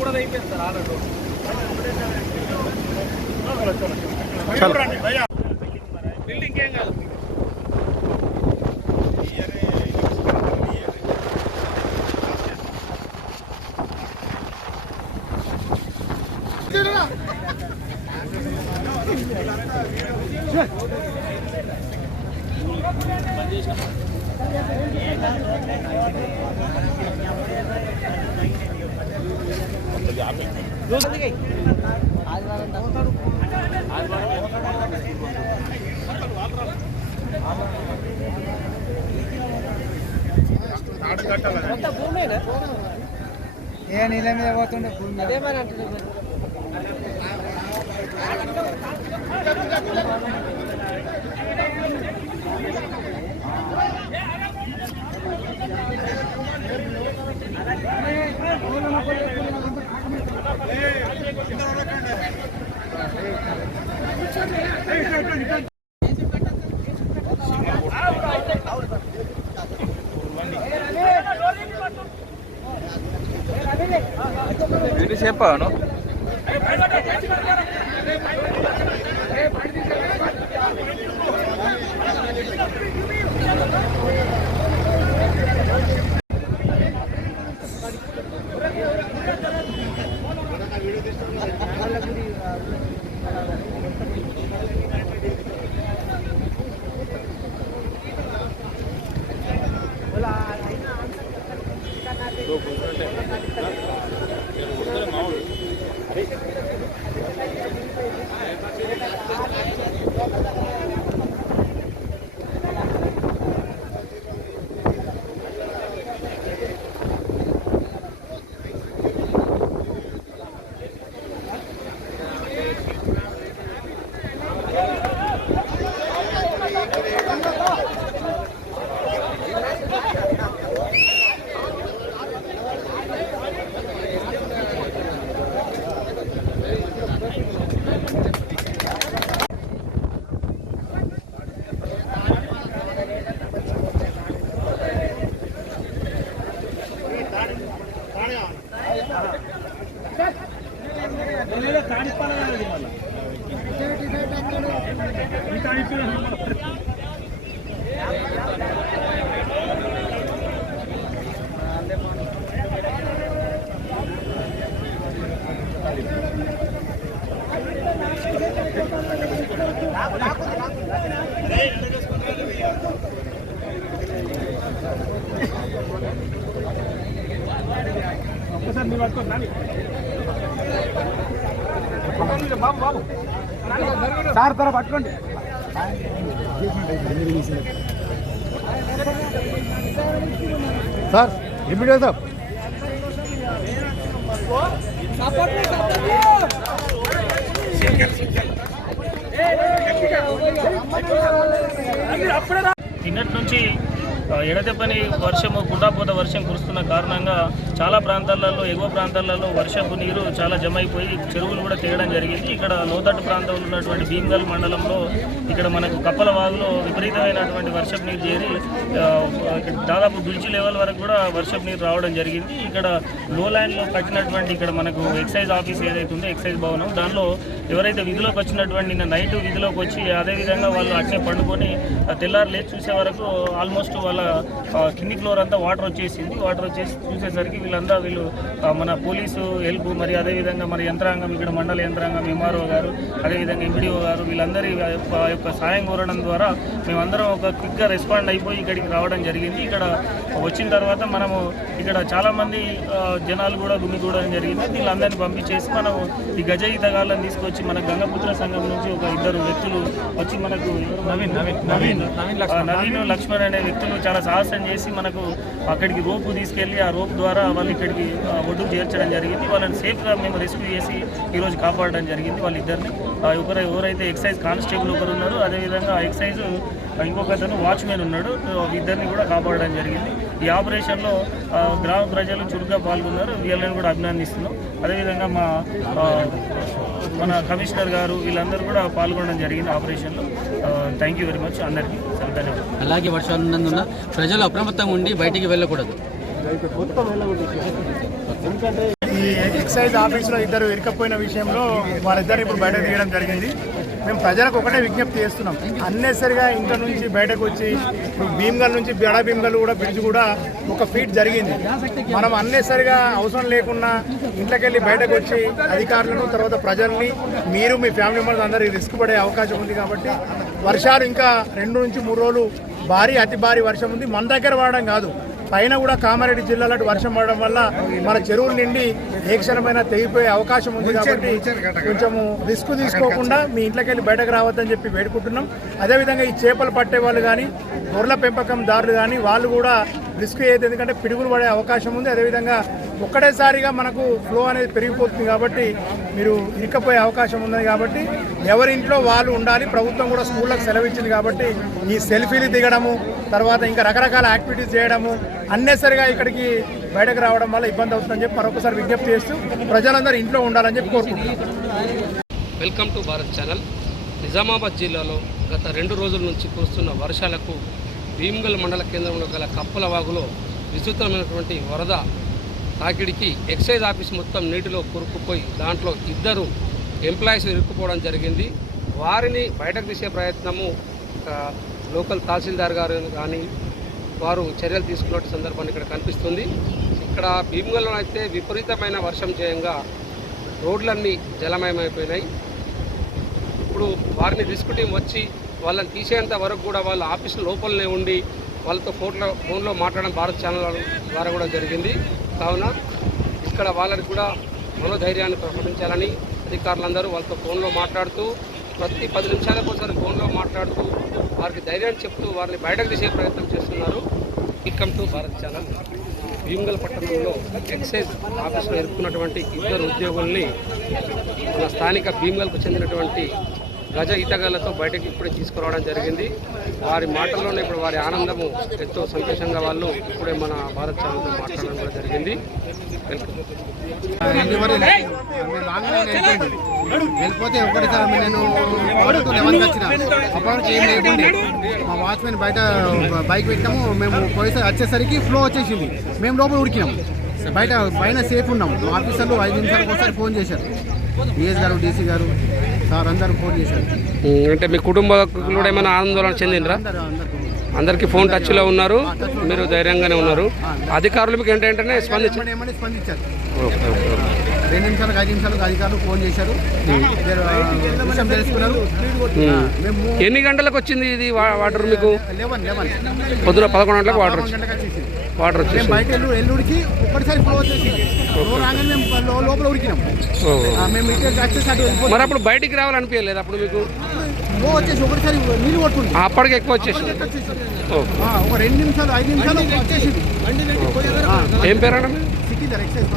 కూడా అయిపోయింది sir order. Building ఏం కాదు. ఏ నీళ్ళ మీద పోతుండే చెప్పాను సార్ త్వర పట్టుకోండి. సార్ రిపీట్ చేద్దాం. నిన్నటి నుంచి ఎడతెప్పని వర్షము గుండాపోత వర్షం కురుస్తున్న కారణంగా చాలా ప్రాంతాలలో ఎగువ ప్రాంతాలలో వర్షపు నీరు చాలా జమ అయిపోయి చెరువులు కూడా తేయడం జరిగింది. ఇక్కడ లోతట్టు ప్రాంతంలో ఉన్నటువంటి భీమ్గల్ మండలంలో ఇక్కడ మనకు కప్పల వాగులో విపరీతమైనటువంటి వర్షపు నీరు చేరి దాదాపు బ్రిడ్జి లెవెల్ వరకు కూడా వర్షపు నీరు రావడం జరిగింది. ఇక్కడ లో ల్యాండ్లో కట్టినటువంటి ఇక్కడ మనకు ఎక్సైజ్ ఆఫీస్ ఏదైతే ఉందో ఎక్సైజ్ భవనం దానిలో ఎవరైతే విధిలోకి వచ్చినటువంటి నిన్న నైట్ విధిలోకి వచ్చి అదేవిధంగా వాళ్ళు అట్నే పండుకొని తెల్లారు లేచి చూసే వరకు ఆల్మోస్ట్ వాళ్ళ కింది ఫ్లోర్ అంతా వాటర్ వచ్చేసింది. వాటర్ వచ్చేసి చూసేసరికి వీళ్ళు మన పోలీసు హెల్ప్ మరి అదేవిధంగా మన యంత్రాంగం ఇక్కడ మండల యంత్రాంగం ఎంఆర్ఓ గారు అదేవిధంగా ఎంపీడీఓ గారు వీళ్ళందరి యొక్క సాయం కోరడం ద్వారా మేమందరం ఒక క్విక్గా రెస్పాండ్ అయిపోయి ఇక్కడికి రావడం జరిగింది. ఇక్కడ వచ్చిన తర్వాత మనము ఇక్కడ చాలామంది జనాలు కూడా గుమిగూడడం జరిగింది. వీళ్ళందరినీ పంపించేసి మనము ఈ గజ ఈతగాళ్ళని తీసుకొచ్చి మన గంగపుత్ర సంఘం నుంచి ఒక 2 వ్యక్తులు వచ్చి మనకు నవీన్ లక్ష్మణ్ అనే వ్యక్తులు చాలా సాహసం చేసి మనకు అక్కడికి రోపు తీసుకెళ్ళి ఆ రోప్ ద్వారా వాళ్ళు ఇక్కడికి ఒడ్డుకు చేర్చడం జరిగింది. వాళ్ళని సేఫ్గా మేము రెస్క్యూ చేసి ఈరోజు కాపాడడం జరిగింది. వాళ్ళిద్దరిని ఎవరైతే ఎక్సైజ్ కానిస్టేబుల్ ఒకరు ఉన్నారో అదేవిధంగా ఎక్సైజ్ ఇంకొక అతను వాచ్మెన్ ఉన్నాడు. ఇద్దరిని కూడా కాపాడడం జరిగింది. ఈ ఆపరేషన్లో గ్రామ ప్రజలు చురుగ్గా పాల్గొన్నారు. వీళ్ళని కూడా అభినందిస్తున్నాం. అదేవిధంగా మన కమిషనర్ గారు వీళ్ళందరూ కూడా పాల్గొనడం జరిగింది ఆపరేషన్లో. థ్యాంక్ యూ వెరీ మచ్ అందరికీ. ధన్యవాదాలు. అలాగే వర్షాలు ఉన్నందున ప్రజలు అప్రమత్తంగా ఉండి బయటికి వెళ్ళకూడదు. ఈ ఎక్సైజ్ ఆఫీసులో ఇద్దరు ఇరుకపోయిన విషయంలో వాళ్ళిద్దరు ఇప్పుడు బయటకు తీయడం జరిగింది. మేము ప్రజలకు ఒకటే విజ్ఞప్తి చేస్తున్నాం, అన్నెసరిగా ఇంట్లో నుంచి బయటకు వచ్చి ఇప్పుడు భీమ్గల్ నుంచి బడా భీమ్గల్ కూడా బ్రిడ్జ్ కూడా ఒక ఫీట్ జరిగింది. మనం అన్నెసరిగా అవసరం లేకుండా ఇంట్లోకి వెళ్ళి బయటకు వచ్చి అధికారులను తర్వాత ప్రజల్ని మీరు మీ ఫ్యామిలీ మెంబర్స్ అందరికీ రిస్క్ పడే అవకాశం ఉంది. కాబట్టి వర్షాలు ఇంకా 2 నుంచి 3 రోజులు అతి భారీ వర్షం ఉంది. మన దగ్గర వాడడం కాదు, పైన కూడా కామారెడ్డి జిల్లాలో వర్షం పడడం వల్ల మన చెరువుల నిండి ఏ క్షణమైనా తెగిపోయే అవకాశం ఉంది. కాబట్టి కొంచెము రిస్క్ తీసుకోకుండా మీ ఇంట్లోకి వెళ్ళి బయటకు రావద్దని చెప్పి వేడుకుంటున్నాం. అదేవిధంగా ఈ చేపలు పట్టే వాళ్ళు కానీ గొర్రెల పెంపకందారులు కానీ వాళ్ళు కూడా రిస్క్ ఏది, ఎందుకంటే పిడుగులు పడే అవకాశం ఉంది. అదేవిధంగా ఒక్కటేసారిగా మనకు ఫ్లో అనేది పెరిగిపోతుంది కాబట్టి మీరు ఇరుక్కపోయే అవకాశం ఉంది. కాబట్టి ఎవరి ఇంట్లో వాళ్ళు ఉండాలి. ప్రభుత్వం కూడా స్కూళ్ళకు సెలవు ఇచ్చింది కాబట్టి ఈ సెల్ఫీలు దిగడము తర్వాత ఇంకా రకరకాల యాక్టివిటీస్ చేయడము అన్నెసరిగా ఇక్కడికి బయటకు రావడం వల్ల ఇబ్బంది అవుతుందని చెప్పి మరొకసారి విజ్ఞప్తి చేస్తూ ప్రజలందరూ ఇంట్లో ఉండాలని చెప్పి కోరుకుంటున్నాం. Welcome to Bharat channel. Nizamabad జిల్లాలో గత 2 రోజుల నుంచి కురుస్తున్న వర్షాలకు భీమ్గల్ మండల కేంద్రంలో గల కప్పల వాగులో విస్తృతమైనటువంటి వరద తాకిడికి ఎక్సైజ్ ఆఫీస్ మొత్తం నీటిలో కూరుకుపోయి దాంట్లో 2 ఎంప్లాయీస్ ఇరుక్కుపోవడం జరిగింది. వారిని బయటకు తీసే ప్రయత్నము లోకల్ తహసీల్దార్ గారు కానీ వారు చర్యలు తీసుకున్నట్టు సందర్భాన్ని ఇక్కడ కనిపిస్తుంది. ఇక్కడ భీమ్గల్లో అయితే విపరీతమైన వర్షం చేయంగా రోడ్లన్నీ జలమయమైపోయినాయి. ఇప్పుడు వారిని రెస్క్యూ టీం వచ్చి వాళ్ళని తీసేంత వరకు కూడా వాళ్ళ ఆఫీసు లోపలనే ఉండి వాళ్ళతో ఫోన్లో మాట్లాడడం భారత్ ఛానల్ ద్వారా కూడా జరిగింది. కావున ఇక్కడ వాళ్ళని కూడా మనోధైర్యాన్ని ప్రకటించాలని అధికారులందరూ వాళ్ళతో ఫోన్లో మాట్లాడుతూ ప్రతి 10 నిమిషాలకు ఒకసారి ఫోన్లో మాట్లాడుతూ వారికి ధైర్యాన్ని చెప్తూ వారిని బయటకు తీసే ప్రయత్నం చేస్తున్నారు. Welcome to Bharat channel. Bheemgal పట్టణంలో ఎక్సైజ్ ఆఫీసులో ఇరుక్కున్నటువంటి 2 ఉద్యోగుల్ని మన స్థానిక భీమ్గల్కు చెందినటువంటి గజ ఈతగాళ్లతో బయటకు ఇప్పుడే తీసుకురావడం జరిగింది. వారి మాటల్లోనే ఇప్పుడు వారి ఆనందము ఎంతో సంతోషంగా వాళ్ళు ఇప్పుడే మన భారత్ ఛానల్తో మాట్లాడడం కూడా జరిగింది. వెళ్ళిపోతే ఒకటిసారి నేను లెవెన్కి వచ్చిన అప్పటి నుంచి ఏం లేకుండే మా వాచ్మెన్ బయట బైక్ పెట్టాము. మేము పోయేసరికి వచ్చేసరికి ఫ్లో వచ్చేసింది. మేము లోపల ఉడికినాము, పైన సేఫ్ ఉన్నాము. ఆఫీసర్లు 5 నిమిషాలకు ఒకసారి ఫోన్ చేశారు. డిఎస్ గారు డీసీ గారు సార్ అందరూ ఫోన్ చేశారు. అంటే మీ కుటుంబంలో ఏమైనా ఆందోళన చెందినరా? అందరికీ ఫోన్ టచ్లో ఉన్నారు, మీరు ధైర్యంగానే ఉన్నారు. అధికారులు మీకు ఏంటంటే స్పందించారు. 2 నిమిషాలకు 5 నిమిషాలకు అధికారులు ఫోన్ చేశారు, విషయం తెలుసుకున్నారు. ఎన్ని గంటలకు వచ్చింది ఇది వాటర్ మీకు? 11 పొద్దున 11 గంటలకు వాటర్ వచ్చేసి బయట ఎల్లుడికి ఒక్కటిసారి ఫ్లో వచ్చేసి ఫ్లో రాగానే మేము లోపల ఉడికినాం. మేము మరి అప్పుడు బయటికి రావాలనిపించలేదు? అప్పుడు మీకు ఫ్లో వచ్చేసి ఒకటిసారి నీళ్ళు కొట్టుకుంది. అప్పటికి ఎక్కువ వచ్చేసి ఒక 2 నిమిషాలు 5 నిమిషాలు వచ్చేసింది. ఏం పేరు అన్న? సికిందర్ ఎక్సైజ్